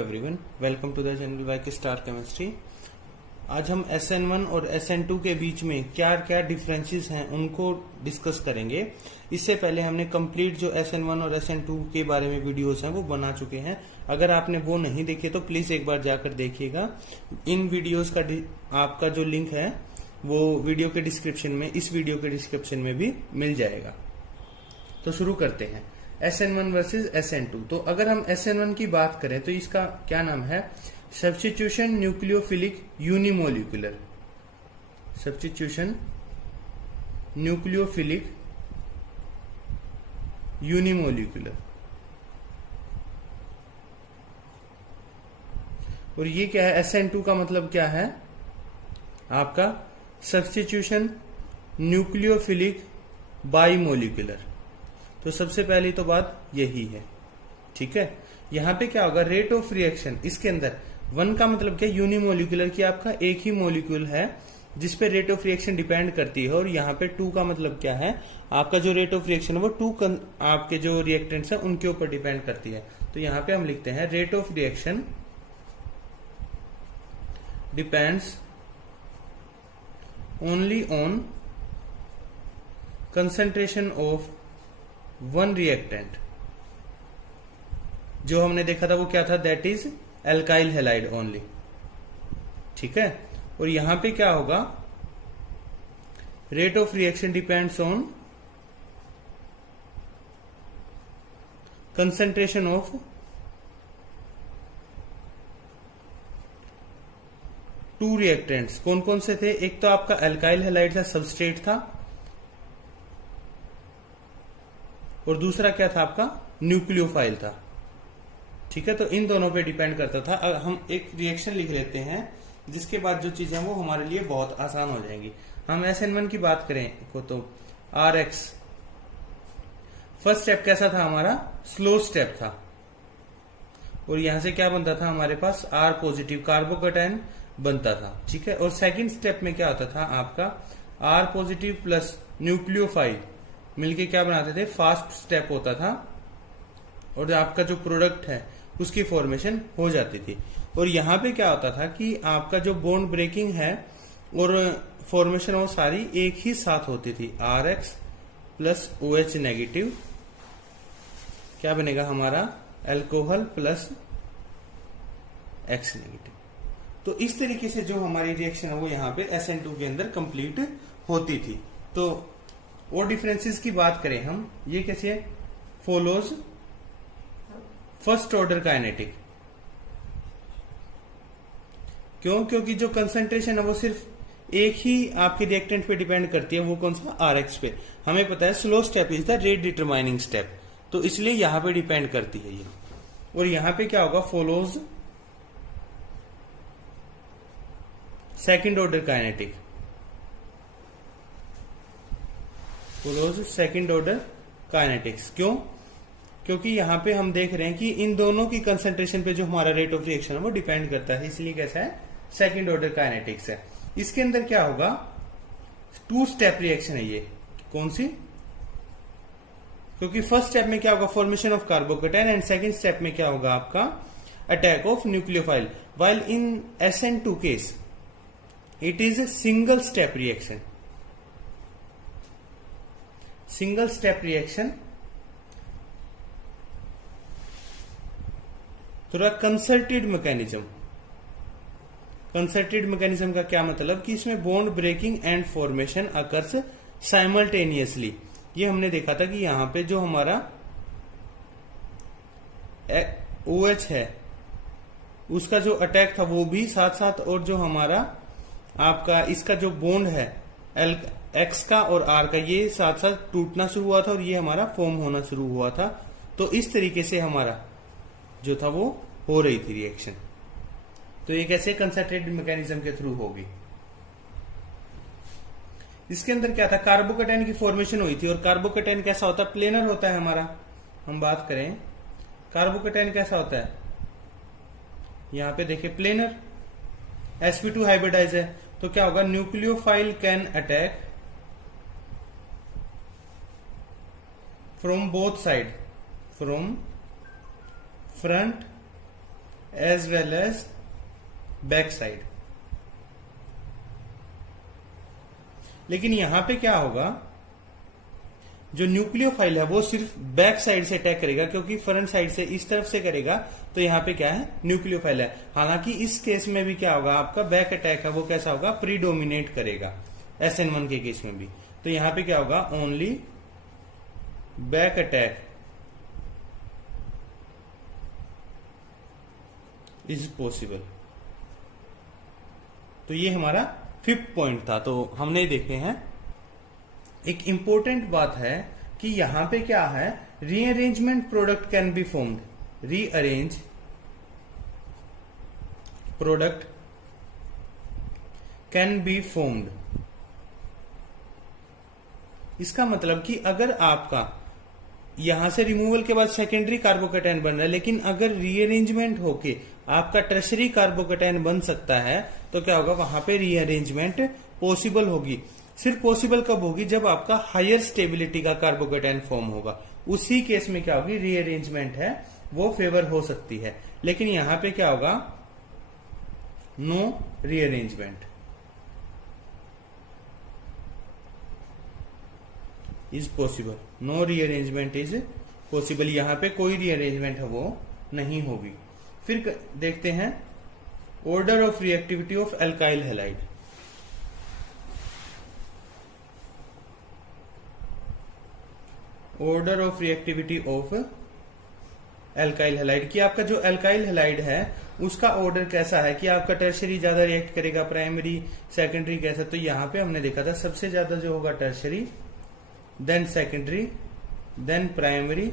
Everyone, welcome to the channel bike star chemistry. आज हम SN1 और SN2 के बीच में क्या क्या डिफरेंसेस हैं उनको डिस्कस करेंगे। इससे पहले हमने कंप्लीट जो SN1 और SN2 के बारे में वीडियोस हैं वो बना चुके हैं। अगर आपने वो नहीं देखे तो प्लीज एक बार जाकर देखिएगा। इन वीडियोस का आपका जो लिंक है वो वीडियो के डिस्क्रिप्शन में, इस वीडियो के डिस्क्रिप्शन में भी मिल जाएगा। तो शुरू करते हैं SN1 वर्सेस SN2। तो अगर हम SN1 की बात करें तो इसका क्या नाम है, substitution nucleophilic unimolecular. Substitution nucleophilic unimolecular. और ये क्या है, SN2 का मतलब क्या है आपका सब्स्टिट्यूशन न्यूक्लियोफिलिक बाइमोलिकुलर। तो सबसे पहली तो बात यही है, ठीक है। यहां पे क्या होगा, रेट ऑफ रिएक्शन, इसके अंदर 1 का मतलब क्या, यूनिमोलिकुलर की आपका एक ही मोलिक्यूल है जिसपे रेट ऑफ रिएक्शन डिपेंड करती है। और यहाँ पे 2 का मतलब क्या है, आपका जो रेट ऑफ रिएक्शन है वो 2 आपके जो रिएक्टेंट्स है उनके ऊपर डिपेंड करती है। तो यहाँ पे हम लिखते हैं rate of reaction depends only on concentration of one reactant. जो हमने देखा था वो क्या था, that is alkyl halide only, ठीक है। और यहां पे क्या होगा, rate of reaction depends on concentration of to reactants. कौन कौन से थे, एक तो आपका एल्काइल हैलाइड था, सबस्ट्रेट था, और दूसरा क्या था आपका न्यूक्लियोफाइल था, ठीक है। तो इन दोनों पे डिपेंड करता था। अब हम एक रिएक्शन लिख लेते हैं जिसके बाद जो चीजें वो हमारे लिए बहुत आसान हो जाएंगी। हम SN1 की बात करें तो RX फर्स्ट स्टेप कैसा था हमारा, स्लो स्टेप था। और यहां से क्या बनता था हमारे पास, R पॉजिटिव कार्बोकैटायन बनता था, ठीक है। और सेकंड स्टेप में क्या होता था आपका, R पॉजिटिव प्लस न्यूक्लियोफाइल मिलके क्या बनाते थे, फास्ट स्टेप होता था। और आपका जो प्रोडक्ट है उसकी फॉर्मेशन हो जाती थी। और यहां पे क्या होता था कि आपका जो बॉन्ड ब्रेकिंग है और फॉर्मेशन वो सारी एक ही साथ होती थी। RX प्लस OH नेगेटिव क्या बनेगा हमारा, अल्कोहल प्लस X नेगेटिव। तो इस तरीके से जो हमारी रिएक्शन है वो यहाँ पे SN2 के अंदर कंप्लीट होती थी। तो और डिफरेंसेस की बात करें हम, ये कैसे है, फॉलोज फर्स्ट ऑर्डर काइनेटिक। क्यों, क्योंकि जो कंसंट्रेशन है वो सिर्फ एक ही आपके रिएक्टेंट पे डिपेंड करती है, वो कौन सा, RX पे। हमें पता है slow step is the rate determining step, तो इसलिए यहां पे डिपेंड करती है ये। और यहां पे क्या होगा, follows second order kinetic. Follows second order kinetics. क्यों, क्योंकि यहां पे हम देख रहे हैं कि इन दोनों की कंसंट्रेशन पे जो हमारा रेट ऑफ रिएक्शन है वो डिपेंड करता है, इसलिए कैसा है, सेकंड ऑर्डर काइनेटिक्स है। इसके अंदर क्या होगा, 2 स्टेप रिएक्शन है ये। कौन सी, क्योंकि फर्स्ट स्टेप में क्या होगा, formation of carbocation, and second step में क्या होगा आपका, attack of nucleophile. While in SN2 case it is a single step reaction. Single step reaction थोड़ा कंसर्टेड मैकेनिज्म। कंसर्टेड मैकेनिज्म का क्या मतलब कि इसमें bond breaking and formation occurs simultaneously. ये हमने देखा था कि यहां पे जो हमारा OH है उसका जो अटैक था वो भी साथ साथ, और जो हमारा आपका इसका जो बॉन्ड है X का और R का, ये साथ साथ टूटना शुरू हुआ था और ये हमारा फॉर्म होना शुरू हुआ था। तो इस तरीके से हमारा जो था वो हो रही थी रिएक्शन। तो ये कैसे, कंसंट्रेटेड मैकेनिज्म के थ्रू होगी। इसके अंदर क्या था, कार्बोकैटायन की फॉर्मेशन हुई थी। और कार्बोकैटायन कैसा होता है, प्लेनर होता है हमारा। हम बात करें कार्बोकैटायन कैसा होता है, यहां पे देखिए प्लेनर, sp2 हाइब्रिडाइज है। तो क्या होगा, nucleophile can attack from both side, from front as well as back side. लेकिन यहां पे क्या होगा, जो न्यूक्लियोफाइल है वो सिर्फ बैक साइड से अटैक करेगा, क्योंकि फ्रंट साइड से इस तरफ से करेगा तो यहाँ पे क्या है, न्यूक्लियोफाइल है। हालांकि इस केस में भी क्या होगा, आपका बैक अटैक है वो कैसा होगा, प्रीडोमिनेट करेगा SN1 के केस में भी। तो यहां पे क्या होगा, only back attack is possible. तो ये हमारा 5th पॉइंट था। तो हमने देखे हैं, एक इंपॉर्टेंट बात है कि यहां पे क्या है, rearrangement product can be formed, rearrange product can be formed. इसका मतलब कि अगर आपका यहां से रिमूवल के बाद सेकेंडरी कार्बोकेटायन बन रहा है, लेकिन अगर रीअरेंजमेंट होके आपका टर्शरी कार्बोकेटायन बन सकता है, तो क्या होगा, वहां पे रीअरेंजमेंट पॉसिबल होगी। सिर्फ पॉसिबल कब होगी, जब आपका हायर स्टेबिलिटी का कार्बोकेटायन फॉर्म होगा, उसी केस में क्या होगी, रीअरेंजमेंट है वो फेवर हो सकती है। लेकिन यहां पे क्या होगा, no rearrangement is possible, no rearrangement is possible. यहां पे कोई रीअरेंजमेंट है वो नहीं होगी। फिर देखते हैं order of reactivity of alkyl halide. Order of reactivity of alkyl halide, कि आपका जो एल्काइल हैलाइड है उसका ऑर्डर कैसा है, कि आपका टर्शरी ज्यादा रिएक्ट करेगा, प्राइमरी सेकेंडरी कैसा। तो यहां पे हमने देखा था सबसे ज्यादा जो होगा tertiary, then secondary, then primary,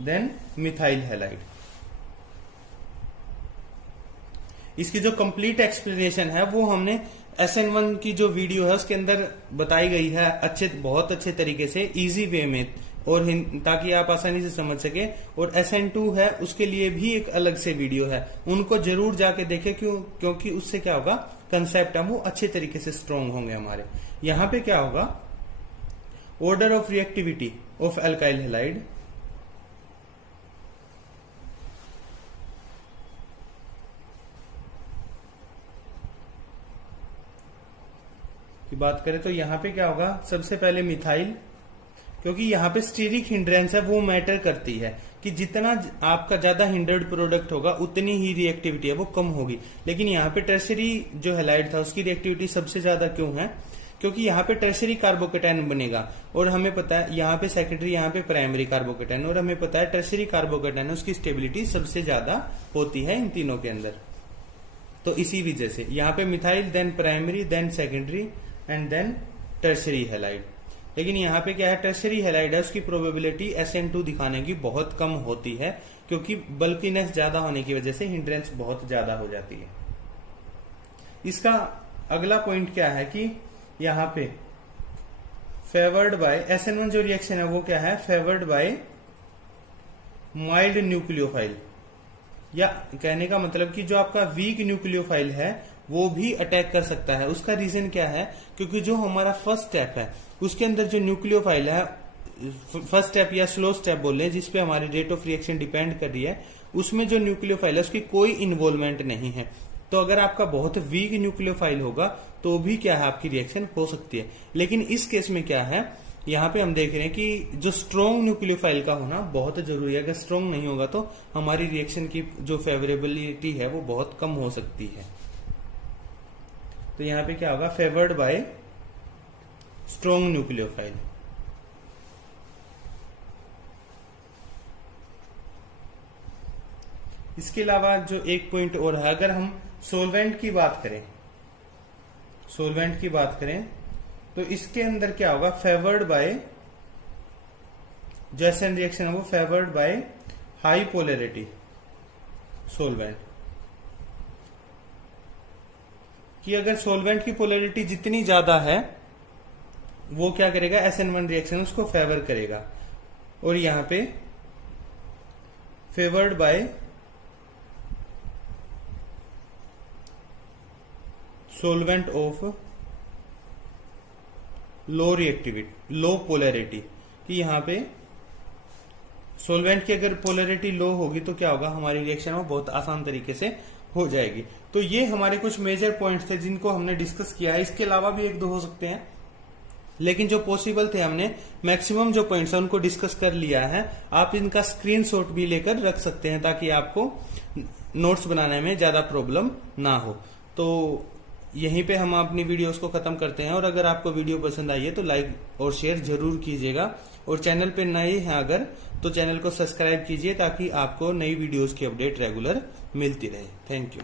then methyl halide. इसकी जो कंप्लीट एक्सप्लेनेशन है वो हमने SN1 की जो वीडियो है उसके अंदर बताई गई है बहुत अच्छे तरीके से, इजी वे में, और ताकि आप आसानी से समझ सके। और SN2 है उसके लिए भी एक अलग से वीडियो है, उनको जरूर जाके देखें, क्योंकि उससे क्या होगा, कंसेप्ट है वो अच्छे तरीके से स्ट्रॉन्ग होंगे हमारे। यहां पे क्या होगा, order of reactivity of alkyl halide, की बात करें तो यहां पे क्या होगा, सबसे पहले मिथाइल, क्योंकि यहां पे स्टीरिक हिंड्रेंस है वो मैटर करती है, कि जितना आपका ज्यादा हिंडर्ड प्रोडक्ट होगा उतनी ही रिएक्टिविटी है वो कम होगी। लेकिन यहाँ पे टर्शरी जो हैलाइड था उसकी रिएक्टिविटी सबसे ज्यादा क्यों है, क्योंकि यहाँ पे टर्शरी कार्बोकेटायन बनेगा, और हमें पता है यहाँ पे सेकेंडरी, यहाँ पे प्राइमरी कार्बोकेटायन, और हमें पता है टर्शरी कार्बोकेटायन उसकी स्टेबिलिटी सबसे ज्यादा होती है इन तीनों के अंदर। तो इसी वजह से यहाँ पे methyl, then primary, then secondary and then tertiary halide. लेकिन यहाँ पे क्या है, टर्शरी हैलाइड है उसकी प्रोबेबिलिटी SN2 दिखाने की बहुत कम होती है, क्योंकि बल्कीनेस ज्यादा होने की वजह से हिंड्रेंस बहुत ज्यादा हो जाती है। इसका अगला पॉइंट क्या है कि यहाँ पे फेवर्ड बाय SN1 जो रिएक्शन है वो क्या है, फेवर्ड बाय माइल्ड न्यूक्लियोफाइल, या कहने का मतलब कि जो आपका वीक न्यूक्लियोफाइल है वो भी अटैक कर सकता है। उसका रीजन क्या है, क्योंकि जो हमारा फर्स्ट स्टेप है उसके अंदर जो न्यूक्लियोफाइल है, फर्स्ट स्टेप या स्लो स्टेप बोल रहे हैं, जिसपे हमारी रेट ऑफ रिएक्शन डिपेंड कर रही है, उसमें जो न्यूक्लियोफाइल है उसकी कोई इन्वॉल्वमेंट नहीं है। तो अगर आपका बहुत वीक न्यूक्लियोफाइल होगा तो भी क्या है, आपकी रिएक्शन हो सकती है। लेकिन इस केस में क्या है, यहाँ पे हम देख रहे हैं कि जो स्ट्रॉन्ग न्यूक्लियोफाइल का होना बहुत जरूरी है। अगर स्ट्रॉन्ग नहीं होगा तो हमारी रिएक्शन की जो फेवरेबिलिटी है वो बहुत कम हो सकती है। तो यहाँ पे क्या होगा, फेवर्ड बाय स्ट्रॉन्ग न्यूक्लियोफाइल। इसके अलावा जो एक पॉइंट और है, अगर हम सोलवेंट की बात करें, सोलवेंट की बात करें तो इसके अंदर क्या होगा, फेवर्ड बाय, जो SN रिएक्शन है वो favoured by high polarity solvent, कि अगर सोलवेंट की पोलैरिटी जितनी ज्यादा है वो क्या करेगा, SN1 रिएक्शन उसको फेवर करेगा। और यहां पे favoured by solvent of low reactivity, low polarity, कि यहां पे सोलवेंट की अगर पोलरिटी लो होगी तो क्या होगा, हमारी रिएक्शन वो बहुत आसान तरीके से हो जाएगी। तो ये हमारे कुछ मेजर पॉइंट्स थे जिनको हमने डिस्कस किया है। इसके अलावा भी एक दो हो सकते हैं, लेकिन जो पॉसिबल थे हमने मैक्सिमम जो पॉइंट्स है उनको डिस्कस कर लिया है। आप इनका स्क्रीनशॉट भी लेकर रख सकते हैं ताकि आपको नोट्स बनाने में ज्यादा प्रॉब्लम ना हो। तो यहीं पे हम अपनी वीडियोस को खत्म करते हैं, और अगर आपको वीडियो पसंद आई है तो लाइक और शेयर जरूर कीजिएगा, और चैनल पे नए हैं अगर तो चैनल को सब्सक्राइब कीजिए ताकि आपको नई वीडियोस की अपडेट रेगुलर मिलती रहे। Thank you.